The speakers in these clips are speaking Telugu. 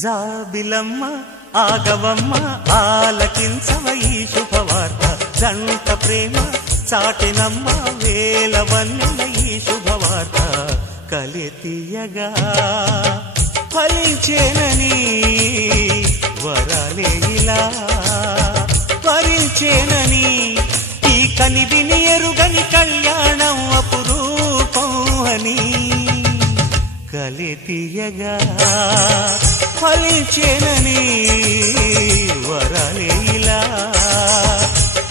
జాబిలమ్మ ఆగవమ్మ ఆలకించవ ఈ శుభవార్త జంట ప్రేమ చాటెనమ్మ వేలవన్నెల ఈ శుభవార్త కలితీయగా ఫలించేనని వరాలే ఇలా వరించేనని ఈ కనివిని ఎరుగని కళ్యాణం అపురూపం అని కలితీయగా ఫలించేనని వరాలే ఇలా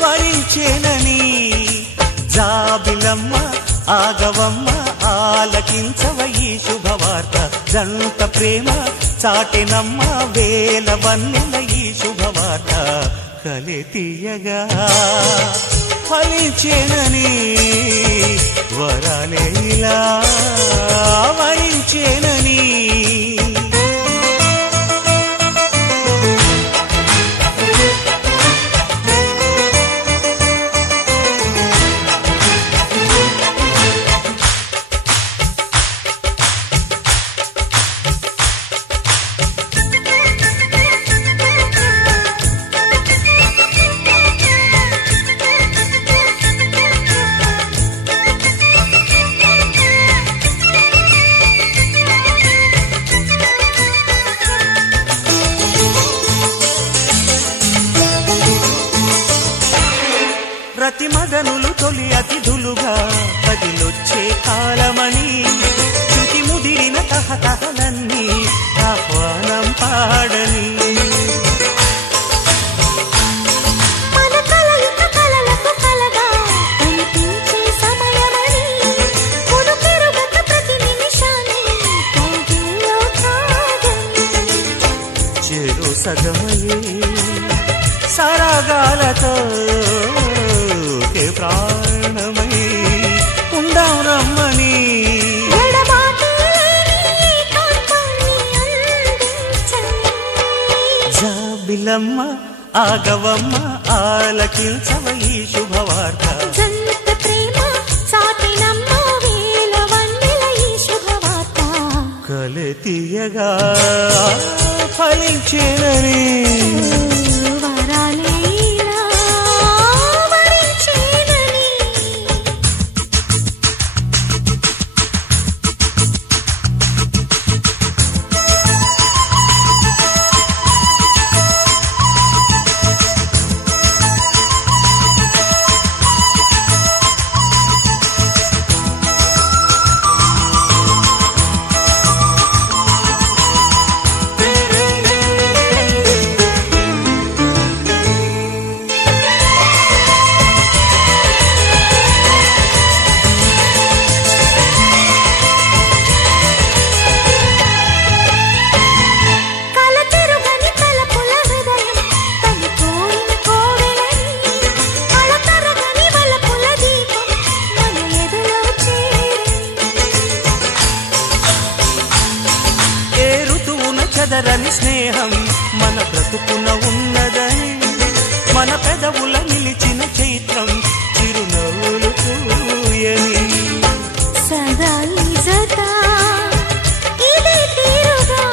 వరించేనని జాబిలమ్మ ఆగవమ్మ ఆలకించవ ఈ శుభవార్త జంట ప్రేమ చాటెనమ్మ వేలవన్నెల ఈ శుభవార్త కలితీయగా ఫలించేనని వరాలే ఇలా వరించేనని ప్రతి మదనులు తొలి అతిథులుగా కదిలొచ్చే కాలమణి శృతి ముదిరిన తహతహలన్నీ ఆహ్వానం పాడని మన కలయిక కలలకు కలగా కనిపించే సమయమని పుడుకెరుగత ప్రతి నిమిషాన్ని కౌగిల్లో కాగని చెరు సగమయే సరాగాలతో ప్రాణమై ఉందాం రమ్మని జాబిలమ్మ ఆగవమ్మ ఆలకించవ ఈ శుభవార్త జంట ప్రేమ చాటెనమ్మ వేలవన్నెల ఈ శుభవార్త కలితీయగా ఫలించేనని వరాలే ఇలా వరించేనని చెదరని స్నేహం మన బ్రతుకున ఉన్నదని మన పెదవుల నిలిచిన చైత్రం చిరునవ్వులు పూయని సదా ఈ జత ఇదే తీరుగా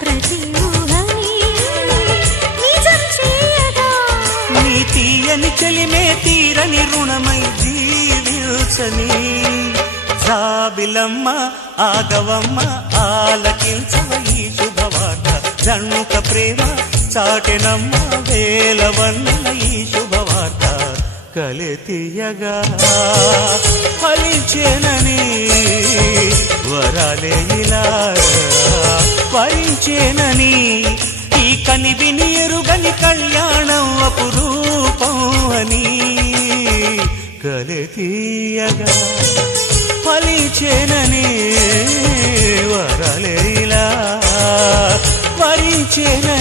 ప్రతి ఊహని నిజం చేయగా నీ తీయని చెలిమే తీరని రుణమై జీవించని జాబిలమ్మ ఆగవమ్మ ఆలకించవ ఈ శుభవార్త జంట ప్రేమ చాటెనమ్మ వేలవన్నెల ఈ శుభవార్త కలితీయగా ఫలించేనని వరాలే ఇలా వరించేనని ఈ కనివిని ఎరుగని కళ్యాణం అపురూపం అని కలితీయగా ఫలించేనని వరాలే ఇలా వరించేనని